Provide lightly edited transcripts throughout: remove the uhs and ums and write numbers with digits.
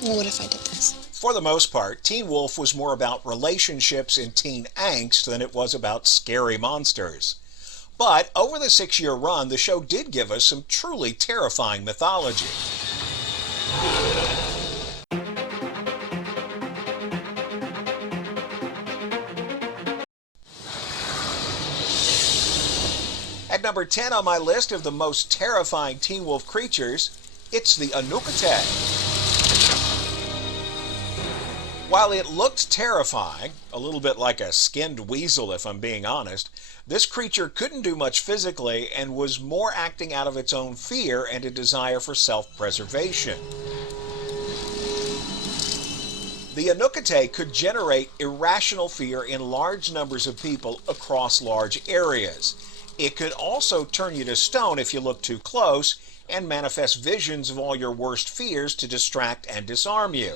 What if I did this? For the most part, Teen Wolf was more about relationships and teen angst than it was about scary monsters. But over the 6-year run, the show did give us some truly terrifying mythology. At number 10 on my list of the most terrifying Teen Wolf creatures, it's the Anukete. While it looked terrifying, a little bit like a skinned weasel if I'm being honest, this creature couldn't do much physically and was more acting out of its own fear and a desire for self-preservation. The Anukete could generate irrational fear in large numbers of people across large areas. It could also turn you to stone if you look too close and manifest visions of all your worst fears to distract and disarm you.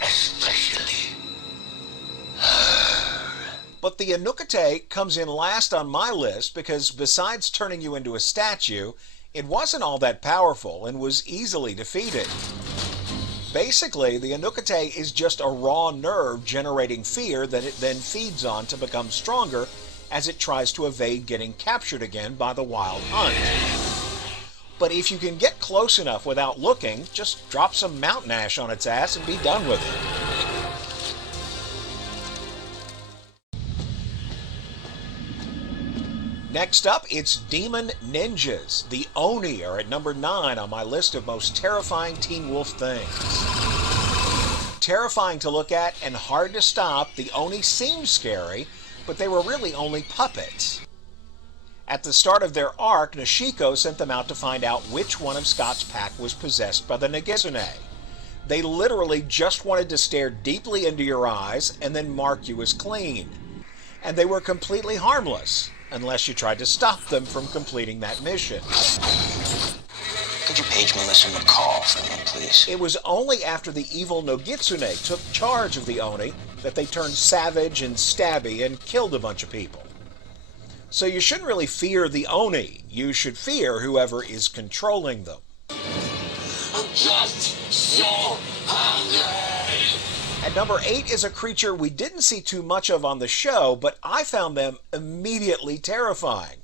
Especially But the Anukete comes in last on my list because besides turning you into a statue, it wasn't all that powerful and was easily defeated. Basically, the Anukete is just a raw nerve generating fear that it then feeds on to become stronger as it tries to evade getting captured again by the wild hunt. But if you can get close enough without looking, just drop some mountain ash on its ass and be done with it. Next up, it's Demon Ninjas. The Oni are at number 9 on my list of most terrifying Teen Wolf things. Terrifying to look at and hard to stop, the Oni seemed scary, but they were really only puppets. At the start of their arc, Nishiko sent them out to find out which one of Scott's pack was possessed by the Nogitsune. They literally just wanted to stare deeply into your eyes and then mark you as clean. And they were completely harmless, unless you tried to stop them from completing that mission. Could you page Melissa McCall for me, please? It was only after the evil Nogitsune took charge of the Oni that they turned savage and stabby and killed a bunch of people. So you shouldn't really fear the Oni. You should fear whoever is controlling them. I'm just so hungry! At number 8 is a creature we didn't see too much of on the show, but I found them immediately terrifying.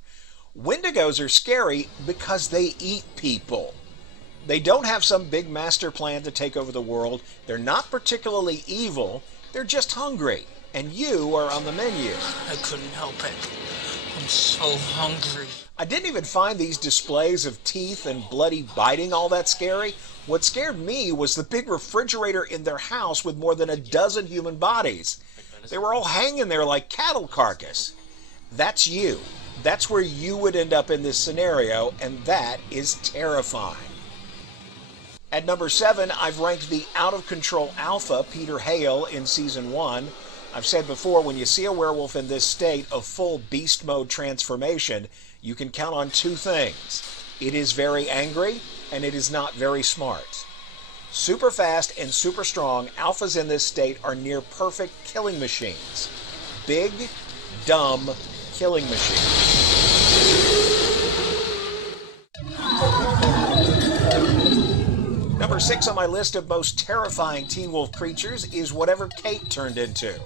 Wendigos are scary because they eat people. They don't have some big master plan to take over the world. They're not particularly evil. They're just hungry. And you are on the menu. I couldn't help it. I'm so hungry. I didn't even find these displays of teeth and bloody biting all that scary. What scared me was the big refrigerator in their house with more than a dozen human bodies. They were all hanging there like cattle carcass. That's you. That's where you would end up in this scenario, and that is terrifying. At number 7, I've ranked the out-of-control alpha, Peter Hale, in Season 1. I've said before, when you see a werewolf in this state of full beast mode transformation, you can count on 2 things. It is very angry, and it is not very smart. Super fast and super strong, alphas in this state are near perfect killing machines. Big, dumb killing machines. Number 6 on my list of most terrifying Teen Wolf creatures is whatever Kate turned into.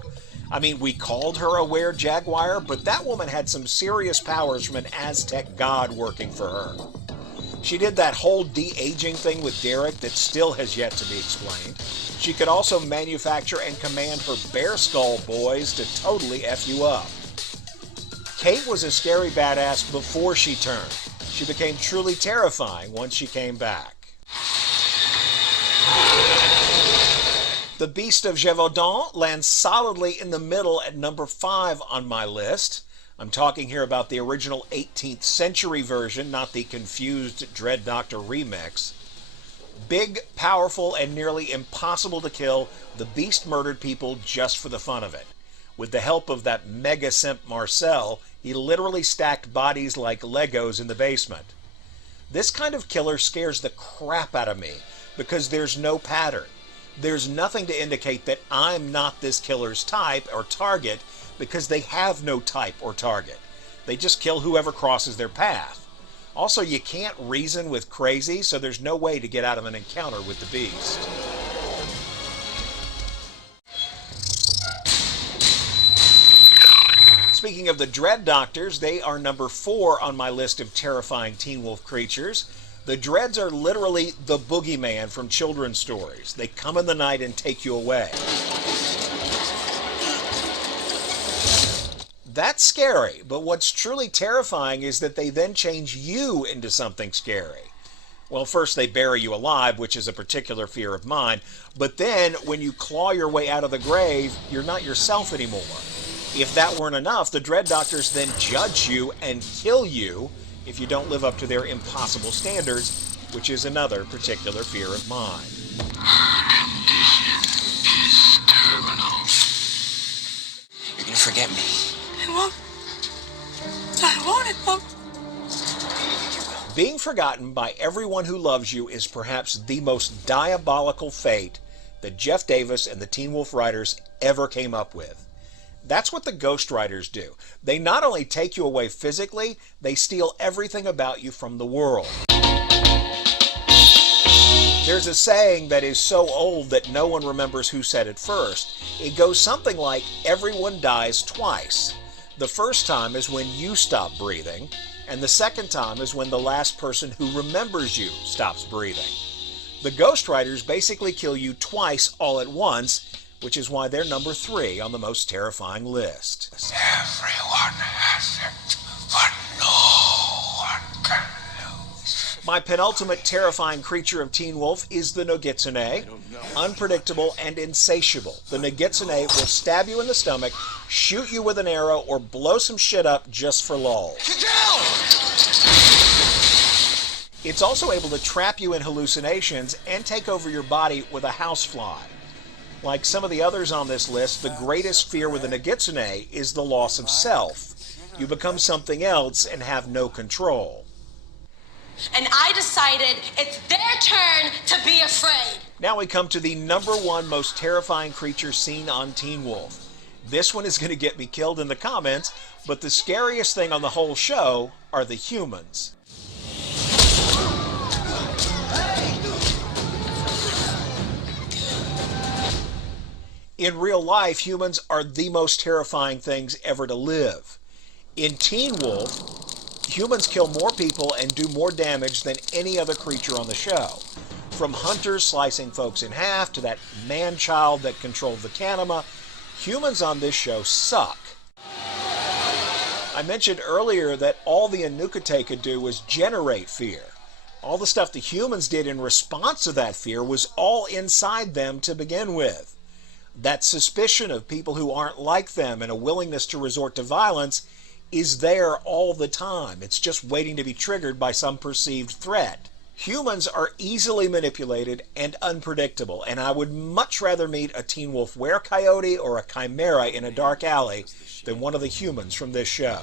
I mean, we called her a were-jaguar, but that woman had some serious powers from an Aztec god working for her. She did that whole de-aging thing with Derek that still has yet to be explained. She could also manufacture and command her bear skull boys to totally F you up. Kate was a scary badass before she turned. She became truly terrifying once she came back. The Beast of Gévaudan lands solidly in the middle at number 5 on my list. I'm talking here about the original 18th century version, not the confused Dread Doctor remix. Big, powerful, and nearly impossible to kill, the Beast murdered people just for the fun of it. With the help of that mega simp Marcel, he literally stacked bodies like Legos in the basement. This kind of killer scares the crap out of me because there's no pattern. There's nothing to indicate that I'm not this killer's type or target because they have no type or target. They just kill whoever crosses their path. Also, you can't reason with crazy, so there's no way to get out of an encounter with the Beast. Speaking of the Dread Doctors, they are number 4 on my list of terrifying Teen Wolf creatures. The Dreads are literally the boogeyman from children's stories. They come in the night and take you away. That's scary, but what's truly terrifying is that they then change you into something scary. Well, first they bury you alive, which is a particular fear of mine, but then when you claw your way out of the grave, you're not yourself anymore. If that weren't enough, the Dread Doctors then judge you and kill you if you don't live up to their impossible standards, which is another particular fear of mine. You're gonna forget me. I won't. It won't. Being forgotten by everyone who loves you is perhaps the most diabolical fate that Jeff Davis and the Teen Wolf writers ever came up with. That's what the Ghost Writers do. They not only take you away physically, they steal everything about you from the world. There's a saying that is so old that no one remembers who said it first. It goes something like, everyone dies twice. The first time is when you stop breathing, and the second time is when the last person who remembers you stops breathing. The Ghost Writers basically kill you twice all at once, which is why they're number 3 on the most terrifying list. Everyone has it, but no one can lose. My penultimate terrifying creature of Teen Wolf is the Nogitsune. Unpredictable and insatiable, the Nogitsune will stab you in the stomach, shoot you with an arrow, or blow some shit up just for lulz. Get down! It's also able to trap you in hallucinations and take over your body with a housefly. Like some of the others on this list, the greatest fear with the Nogitsune is the loss of self. You become something else and have no control. And I decided it's their turn to be afraid. Now we come to the number 1 most terrifying creature seen on Teen Wolf. This one is going to get me killed in the comments, but the scariest thing on the whole show are the humans. In real life, humans are the most terrifying things ever to live. In Teen Wolf, humans kill more people and do more damage than any other creature on the show. From hunters slicing folks in half to that man-child that controlled the Kanima, humans on this show suck. I mentioned earlier that all the Anukate could do was generate fear. All the stuff the humans did in response to that fear was all inside them to begin with. That suspicion of people who aren't like them and a willingness to resort to violence is there all the time. It's just waiting to be triggered by some perceived threat. Humans are easily manipulated and unpredictable, and I would much rather meet a Teen Wolf were-coyote or a chimera in a dark alley than one of the humans from this show.